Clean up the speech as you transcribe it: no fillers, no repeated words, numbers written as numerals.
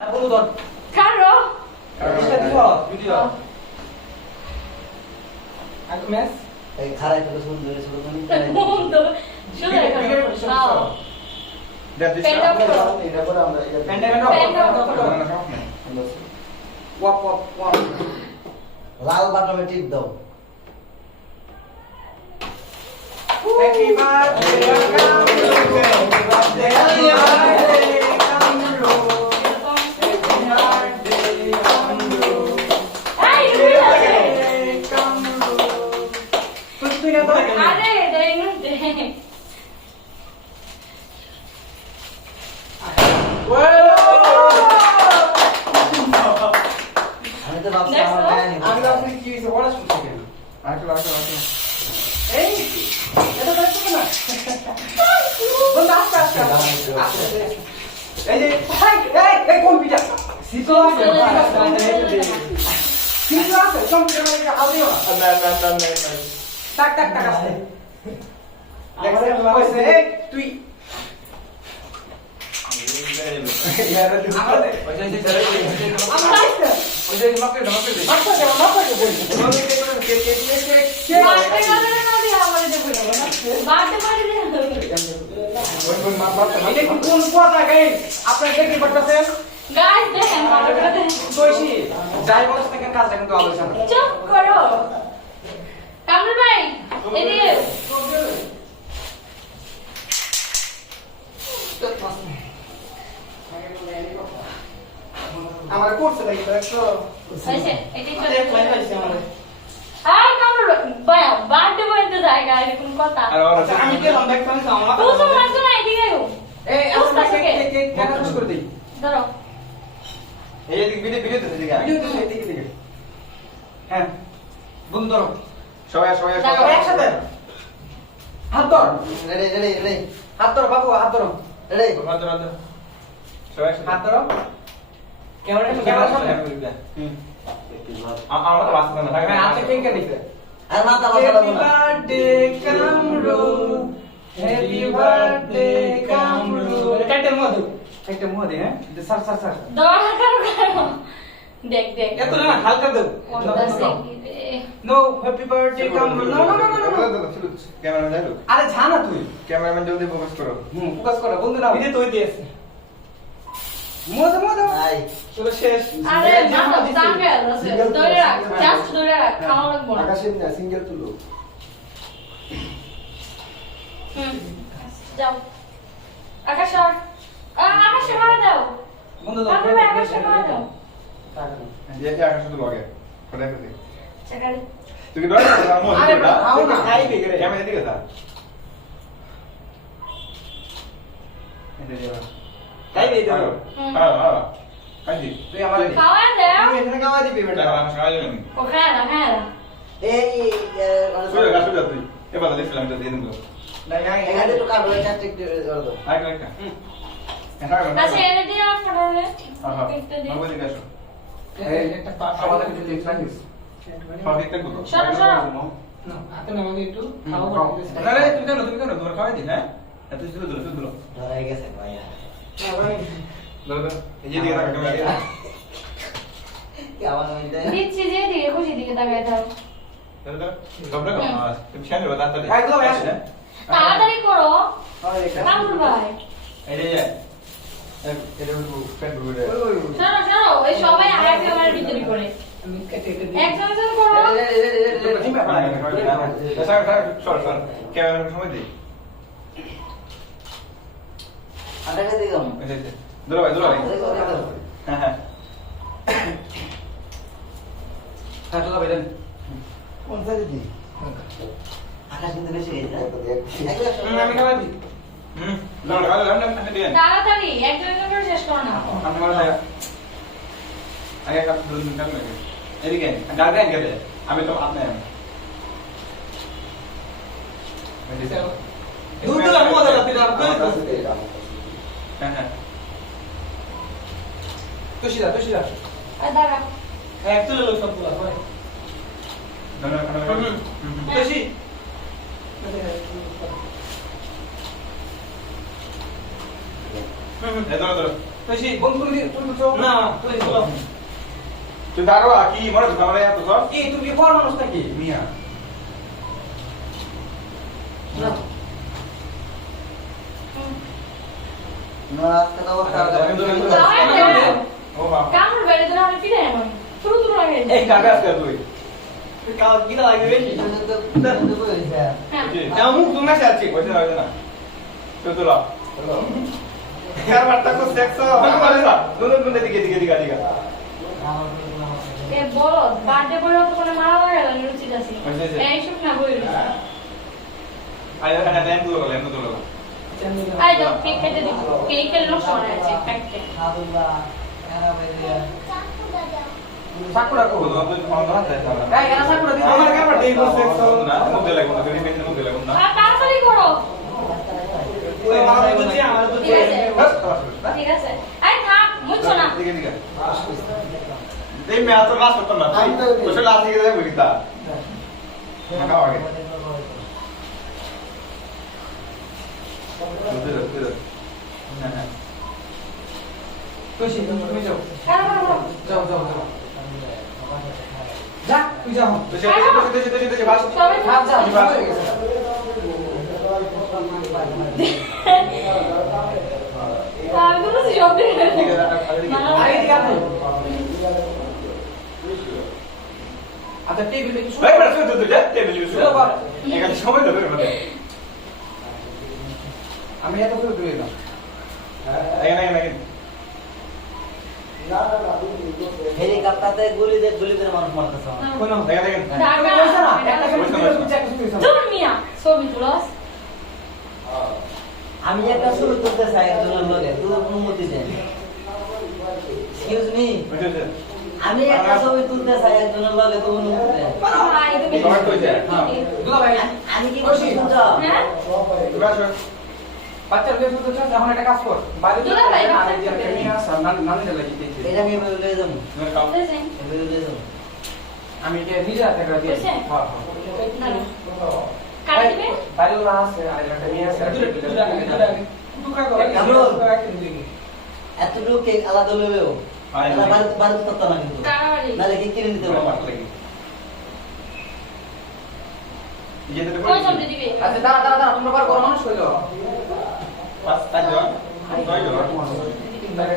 Buldor. Carol! Video. Aku mes. খারাপ করে শুন ধরে শুরু করি Mundo! Deixa eu ver. Fala. Penda এটা করে আমরা Wap. লাল বাটনে টিপ দাও Happy birthday, Ai, Are, dai, não tem. আমি তো ভাবছি Next আমার one. গায়ে নিব আমি আপনি কি হইছে বড় শুনতে গেল আসলে এই এটা দেখছ না বন্ধ আস্তে এই যে এই কম্পিউটার সিটো আছে সিটো আছে কম্পিউটার হাল দিও টাক আছে দেখছেন কইছে এই তুই আমাদের ওই যে মাপে বলছি বাড়তে গেলে না দিয়ে আমাদের দেখো না বাড়তে পারি না এটা কোন কথা গাইস আপনারা দেখতে পাচ্ছেন গাইস দেখেন ভালো করে দেখেন দোষী যাই বলছ না কেন কাজটা কিন্তু আলোচনা চুপ করো কামরুল ভাই এদিকে আমার কোর্স লাগি তো একটু হইছে এটাই চলে আই কামরুল ভাই বাড়তে বলতে জায়গা এরকম কথা আমি কে লম্বা একটা আমার তুই তো মানছো না এদিকে আয় এই আমরা কে কেন খুশ করে দেই ধরো এই দিক ভিডিও তো দিকে ভিডিও তো দিকে হ্যাঁ বন্ধু ধরো সবাই দেখো, একসাথে হাত ধর রেডি হাত ধরো বাবু হাত ধরো রেডি হাত ধরো ক্যামেরা সামনে হ্যাঁ আচ্ছা কে কে দিছে আর মাথা হ্যাপি বসাবো না birthday Kamru happy birthday Kamru একটা মধু হ্যাঁ স্যার দড়া করো দেখ এত না হালকা দাও কোনটা সেকি রে নো হ্যাপি বার্থডে কামরু নো আরে জানা তুই ক্যামেরাম্যান জলদি ফোকাস করো ফোকাস করো বন্ধু না ভিডিও তুই দিয়েছে মধু আই চলো শেষ আরে মাথা সামনে আছে ধরে রাখ জাস্ট ধরে রাখ খাওয়া লাগবে না আকাশের না সিঙ্গেল তুলো যাও আকাশ আর আকাশ মারা দাও বন্ধু কামরুল ভাই আকাশ মারা দাও যে আকাশ শুধু লগে করে দে চাকারে তুই কি ধরে আমো আরে খাও না খাই বেগরে ক্যামেরা দিকে স্যার এটা যাও খাই বে দাও হ্যাঁ কাজি তুই আমার খাওয়া দাও তুই এখানে খাওয়া দিবি বেটা এটা আমার সাহায্য নেই ও খায়রা এই শুয়ে গা শুয়ে তুই এবার দেখছিলাম তো দিয়ে দিন না এখানে তো কাটো চারটে একটু ধরে দাও আরেকটা এটা আচ্ছা এনে দিয়ে ফটোরে হ্যাঁ একটা দিই বাবু দিকে আসো এই একটা আমাদের কিছু লিখ রাখিস সঠিক থাকবো তো সরো না আপনি আমাকে একটু খাওয়া না রে তুমি কেন তোমার খাওয়াই দিন হ্যাঁ এত শুধু ধরো ধরে গেছে ভাইয়া ধরো এই যে দিকে রাখো ক্যামেরা কি আমার মধ্যে দিচ্ছি যে দিকে খুশি দিকে তাকায় দাও ধরো কবরে কো তুমি খেয়াল করো তাড়াতাড়ি একদম আসে তাড়াতাড়ি করো আরে এটা কামরুল ভাই এই যে এটা ফ্যান বুড়ে সরো এই সবাই আগে আমার ভিতরে করে আমি কেটে কেটে একজন করো ক্যামেরা সময় দিই আটাকে দিলাম দূর ভাই হ্যাঁ হ্যাঁ কাটলা বাইরেন কোন সাইডে দি আকাশ কিন্তু বেশি গেছে আমি খাওয়া দিই তাড়াতাড়ি একজন করে শেষ করো না আমি তো আপনি দুধ দিলাম মজা লাগতে না হ্যাঁ হ্যাঁ তুশিরা আর দাঁড়া এক তুলে লো সবগুলা হয় তুশি ধরো বেশি বন্ধু তুমি বুঝছো না তুই চলো তুই দাঁড়ো কি মনে হচ্ছে আমার এত সব কি তুমি কি বড় মানুষ নাকি মিয়া না না আজকে তো অবস্থা ও বাবা কামড় বেড়ে দিলে আমি ফিরে এমন শুরু শুরু লাগে এই কাগজ কে তুই তুই কাল কি লাগবে বেশি হ্যাঁ যাও মুখ তুমি না আছি বসে না না তো তোলা यार বারটা কো সেক্স হবে না নুন দিকে এ বলো বার্থডে বলে তো কোনো মারা লাগে না রুচি যাচ্ছে এই সব না বই আয় না টাইম তো লাগলো আই দাও কেক কেটে দিই কেক এর নষ্ট হয়ে আছে প্যাকেটে সাকুরা কো তো তুই ফোন না দেয় এই এরা সাকুরা দিই আমার কেন বারটা কো সেক্স হবে না মধ্যে লাগলো না তুমি মেনে মধ্যে লাগলো না আর তাড়াতাড়ি করো ওই আমার বুঝছি আমার বুঝছি ঠিক আছে আই থাক মুছো না দিকে দেই মে আতো লাস্ট করতে না তুই তো লাস্ট দিকে যাবে কিতা না আগে হ্যাঁ কইছি তুমি যাও কারো কারো যাও যাও যাও যা তুই যাও তুই ভাস সবাই ভাব যা তুমি ভাস আমি তো বুঝি সব দিন আরে দিকে আসো আচ্ছা টেবিলে কিছু ভাই বড় শুধু তুই টেবিল ইউজ কর এখানে সময় ধরে মানে আমি এত করে দুই না এখানে হেলিকপ্টারতে গুলি করে মানুষ মারতেছে কোন এখানে তুমি কইছ না একটা করে তুমি চেক করছ তুমি মিয়া ছবি তুলস আমি একটা শুরু করতে চাই একজনের লগে তুই অনুমতি দে এক্সকিউজ মি বুঝেছে আমি একটা ছবি তুলতে চাই একজনের লগে তুই অনুমতি দে ভাই তুমি তোমার কইছে দুলা ভাই আমি কি করছি বুঝছো হ্যাঁ তুমি আসো বাচ্চার বিয়ে শুরু করছ এখন একটা কাজ কর বাইরে দুলা ভাই, না বাচ্চা দিয়ে ছেলে। আমি আসা নানি লাগি দিতে এটা আমি বলে যাবো তুমি কাম বুঝছেন বলে যাবো আমি কে নিজে হাতে করে দিয়ে বুঝছেন? হ্যাঁ না কাটা দিবে বাইরে ওরা আছে আর একটা মেয়ে আছে টুকরা করে এতটুকু কেক আলাদা লইলেও আয় না। বারুদ করতে না কিন্তু কারাবাড়ি নাহলে কি কিনে নিতে তোমার পারবো মাথা লাগি ইয়েতে তো কোন সবজি দিবে আচ্ছা দাঁড়া তোমরা বার করো মানুষ হইলো পাঁচ জন 9 জন